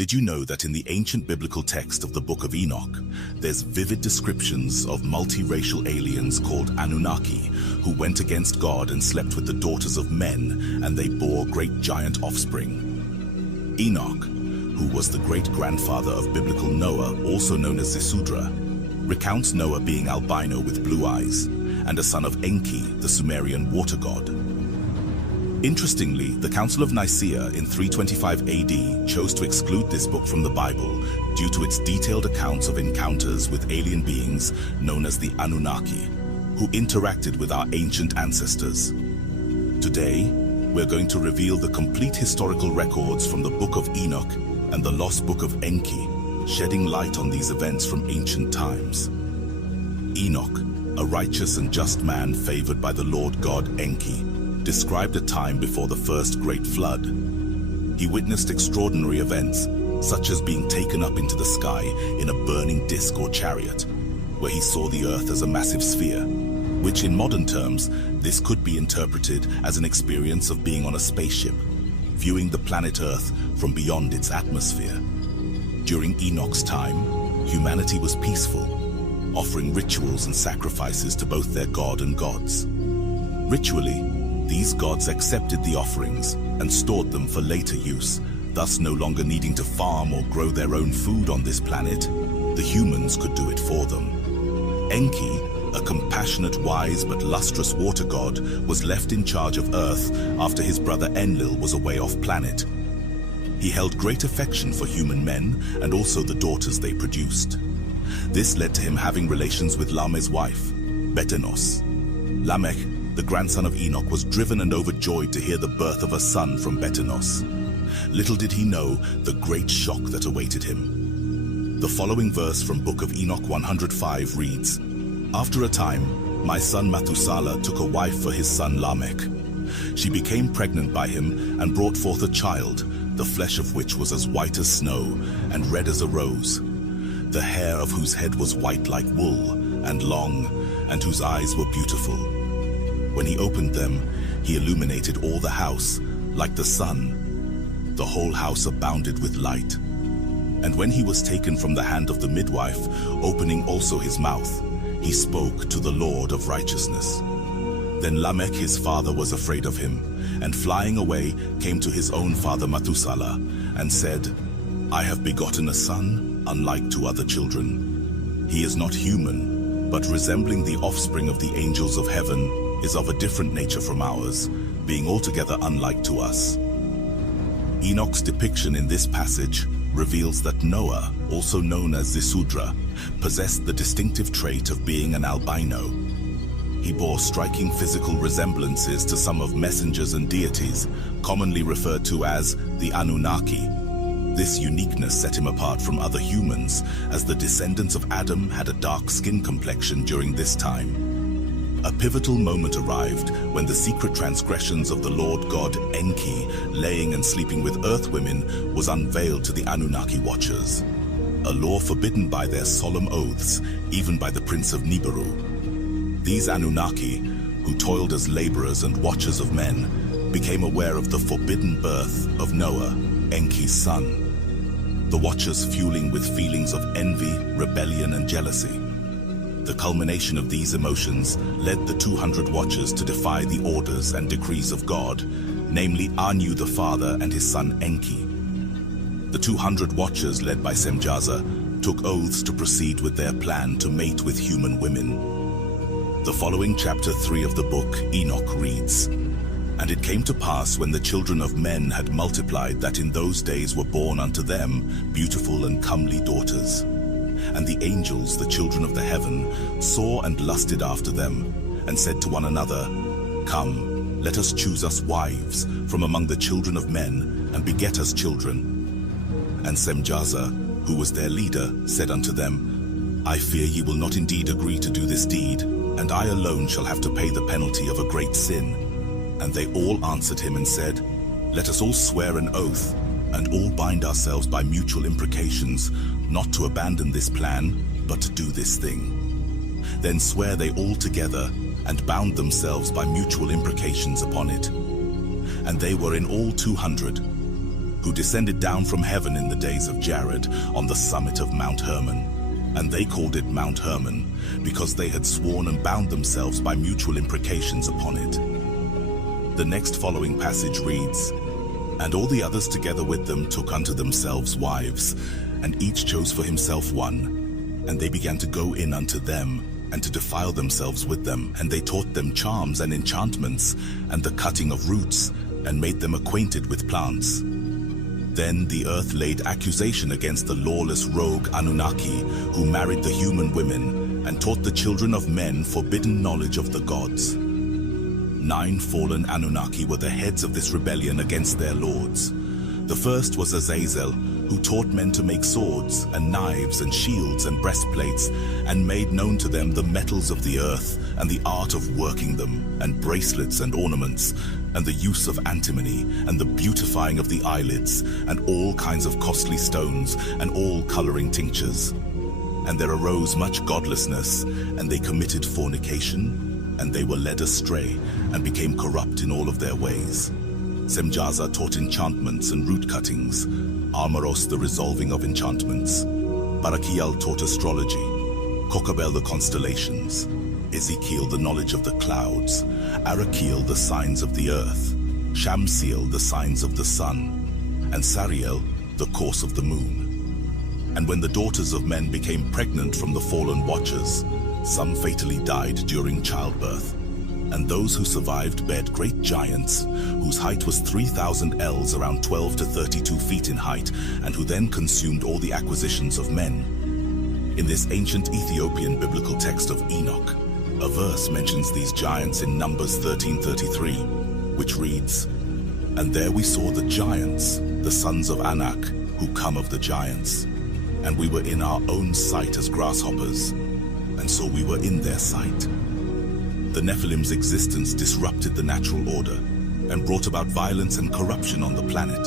Did you know that in the ancient biblical text of the book of Enoch, there's vivid descriptions of multiracial aliens called Anunnaki, who went against God and slept with the daughters of men, and they bore great giant offspring? Enoch, who was the great-grandfather of biblical Noah, also known as Zisudra, recounts Noah being albino with blue eyes, and a son of Enki, the Sumerian water god. Interestingly, the Council of Nicaea in 325 AD chose to exclude this book from the Bible due to its detailed accounts of encounters with alien beings known as the Anunnaki, who interacted with our ancient ancestors. Today, we're going to reveal the complete historical records from the Book of Enoch and the Lost Book of Enki, shedding light on these events from ancient times. Enoch, a righteous and just man favored by the Lord God Enki, described a time before the first great flood. He witnessed extraordinary events, such as being taken up into the sky in a burning disc or chariot, where he saw the earth as a massive sphere, which in modern terms, this could be interpreted as an experience of being on a spaceship, viewing the planet Earth from beyond its atmosphere. During Enoch's time, humanity was peaceful, offering rituals and sacrifices to both their god and gods. Ritually, these gods accepted the offerings and stored them for later use, thus no longer needing to farm or grow their own food on this planet. The humans could do it for them. Enki, a compassionate, wise but lustrous water god, was left in charge of Earth after his brother Enlil was away off planet. He held great affection for human men and also the daughters they produced. This led to him having relations with Lamech's wife, Betanos. Lamech, the grandson of Enoch, was driven and overjoyed to hear the birth of a son from Betanos. Little did he know the great shock that awaited him. The following verse from Book of Enoch 105 reads, "After a time, my son Methuselah took a wife for his son Lamech. She became pregnant by him and brought forth a child, the flesh of which was as white as snow and red as a rose, the hair of whose head was white like wool and long, and whose eyes were beautiful. When he opened them, he illuminated all the house, like the sun. The whole house abounded with light. And when he was taken from the hand of the midwife, opening also his mouth, he spoke to the Lord of righteousness. Then Lamech his father was afraid of him, and flying away came to his own father Methuselah, and said, I have begotten a son, unlike to other children. He is not human, but resembling the offspring of the angels of heaven, is of a different nature from ours, being altogether unlike to us." Enoch's depiction in this passage reveals that Noah, also known as Zisudra, possessed the distinctive trait of being an albino. He bore striking physical resemblances to some of messengers and deities, commonly referred to as the Anunnaki. This uniqueness set him apart from other humans, as the descendants of Adam had a dark skin complexion during this time. A pivotal moment arrived when the secret transgressions of the Lord God Enki, laying and sleeping with earth women, was unveiled to the Anunnaki watchers. A law forbidden by their solemn oaths, even by the Prince of Nibiru. These Anunnaki, who toiled as laborers and watchers of men, became aware of the forbidden birth of Noah, Enki's son. The watchers fueling with feelings of envy, rebellion, and jealousy. The culmination of these emotions led the 200 watchers to defy the orders and decrees of God, namely Anu the father and his son Enki. The 200 watchers, led by Semjaza, took oaths to proceed with their plan to mate with human women. The following chapter 3 of the book Enoch reads, "And it came to pass when the children of men had multiplied that in those days were born unto them beautiful and comely daughters. And the angels, the children of the heaven, saw and lusted after them, and said to one another, Come, let us choose us wives from among the children of men, and beget us children. And Semjaza, who was their leader, said unto them, I fear ye will not indeed agree to do this deed, and I alone shall have to pay the penalty of a great sin. And they all answered him and said, Let us all swear an oath, and all bind ourselves by mutual imprecations, not to abandon this plan, but to do this thing. Then swear they all together, and bound themselves by mutual imprecations upon it. And they were in all 200. who descended down from heaven in the days of Jared on the summit of Mount Hermon. And they called it Mount Hermon because they had sworn and bound themselves by mutual imprecations upon it. The next following passage reads, "And all the others together with them took unto themselves wives, and each chose for himself one. And they began to go in unto them, and to defile themselves with them. And they taught them charms and enchantments, and the cutting of roots, and made them acquainted with plants. Then the earth laid accusation against the lawless rogue Anunnaki, who married the human women, and taught the children of men forbidden knowledge of the gods. 9 fallen Anunnaki were the heads of this rebellion against their lords. The first was Azazel, who taught men to make swords and knives and shields and breastplates, and made known to them the metals of the earth and the art of working them, and bracelets and ornaments, and the use of antimony, and the beautifying of the eyelids, and all kinds of costly stones, and all coloring tinctures. And there arose much godlessness, and they committed fornication, and they were led astray, and became corrupt in all of their ways. Semjaza taught enchantments and root cuttings, Armaros the resolving of enchantments, Barakiel taught astrology, Kokabel the constellations, Ezekiel the knowledge of the clouds, Arakiel the signs of the earth, Shamsiel the signs of the sun, and Sariel the course of the moon. And when the daughters of men became pregnant from the fallen watchers, some fatally died during childbirth. And those who survived bared great giants, whose height was 3,000 ells, around 12 to 32 feet in height, and who then consumed all the acquisitions of men. In this ancient Ethiopian biblical text of Enoch, a verse mentions these giants in Numbers 13:33, which reads, "And there we saw the giants, the sons of Anak, who come of the giants. And we were in our own sight as grasshoppers, and so we were in their sight." The Nephilim's existence disrupted the natural order and brought about violence and corruption on the planet.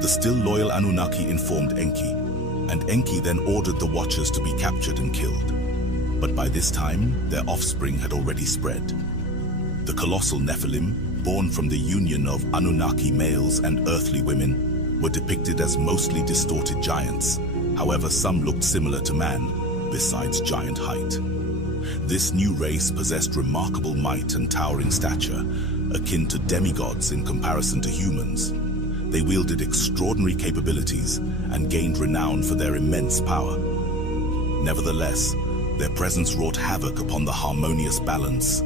The still loyal Anunnaki informed Enki, and Enki then ordered the Watchers to be captured and killed. But by this time, their offspring had already spread. The colossal Nephilim, born from the union of Anunnaki males and earthly women, were depicted as mostly distorted giants. However, some looked similar to man, besides giant height. This new race possessed remarkable might and towering stature, akin to demigods in comparison to humans. They wielded extraordinary capabilities and gained renown for their immense power. Nevertheless, their presence wrought havoc upon the harmonious balance.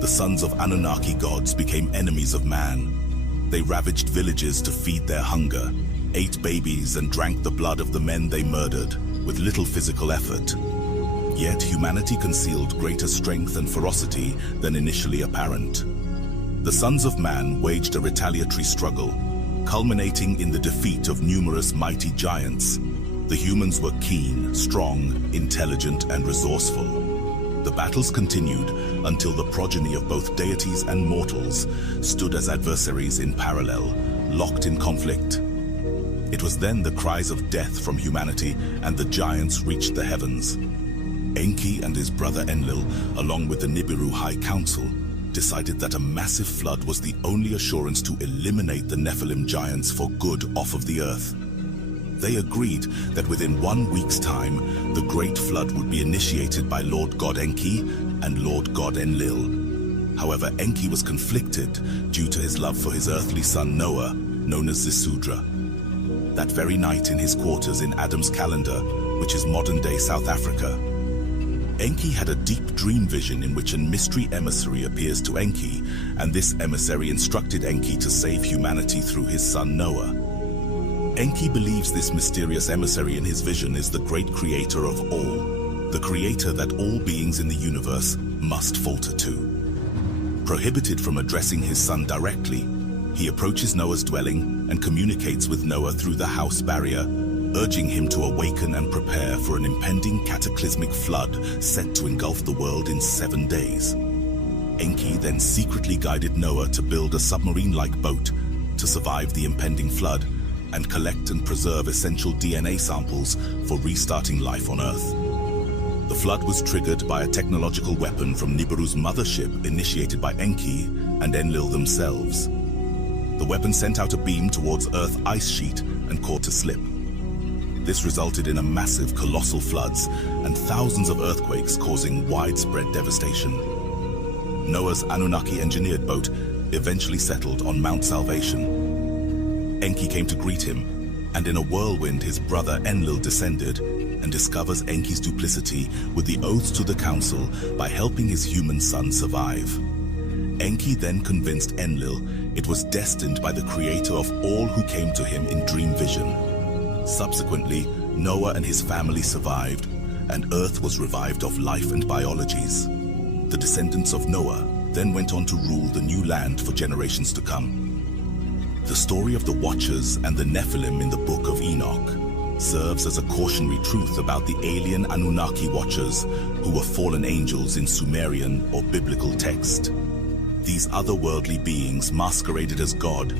The sons of Anunnaki gods became enemies of man. They ravaged villages to feed their hunger, ate babies and drank the blood of the men they murdered, with little physical effort. Yet humanity concealed greater strength and ferocity than initially apparent. The sons of man waged a retaliatory struggle, culminating in the defeat of numerous mighty giants. The humans were keen, strong, intelligent, and resourceful. The battles continued until the progeny of both deities and mortals stood as adversaries in parallel, locked in conflict. It was then the cries of death from humanity and the giants reached the heavens. Enki and his brother Enlil, along with the Nibiru High Council, decided that a massive flood was the only assurance to eliminate the Nephilim giants for good off of the earth. They agreed that within 1 week's time, the Great Flood would be initiated by Lord God Enki and Lord God Enlil. However, Enki was conflicted due to his love for his earthly son Noah, known as Zisudra. That very night in his quarters in Adam's calendar, which is modern-day South Africa, Enki had a deep dream vision in which a mystery emissary appears to Enki, and this emissary instructed Enki to save humanity through his son Noah. Enki believes this mysterious emissary in his vision is the great creator of all, the creator that all beings in the universe must falter to. Prohibited from addressing his son directly, he approaches Noah's dwelling and communicates with Noah through the house barrier, urging him to awaken and prepare for an impending cataclysmic flood set to engulf the world in 7 days. Enki then secretly guided Noah to build a submarine-like boat to survive the impending flood and collect and preserve essential DNA samples for restarting life on Earth. The flood was triggered by a technological weapon from Nibiru's mothership initiated by Enki and Enlil themselves. The weapon sent out a beam towards Earth's ice sheet and caught a slip. This resulted in a massive, colossal floods and thousands of earthquakes causing widespread devastation. Noah's Anunnaki-engineered boat eventually settled on Mount Salvation. Enki came to greet him, and in a whirlwind his brother Enlil descended and discovers Enki's duplicity with the oaths to the council by helping his human son survive. Enki then convinced Enlil it was destined by the creator of all who came to him in dream vision. Subsequently, Noah and his family survived, and Earth was revived of life and biologies. The descendants of Noah then went on to rule the new land for generations to come. The story of the Watchers and the Nephilim in the book of Enoch serves as a cautionary truth about the alien Anunnaki Watchers who were fallen angels in Sumerian or biblical text. These otherworldly beings masqueraded as God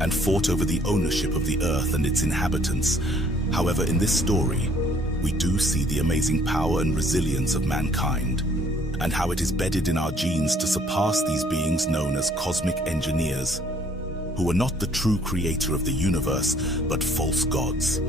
and fought over the ownership of the earth and its inhabitants. However, in this story, we do see the amazing power and resilience of mankind, and how it is bedded in our genes to surpass these beings known as cosmic engineers, who are not the true creator of the universe, but false gods.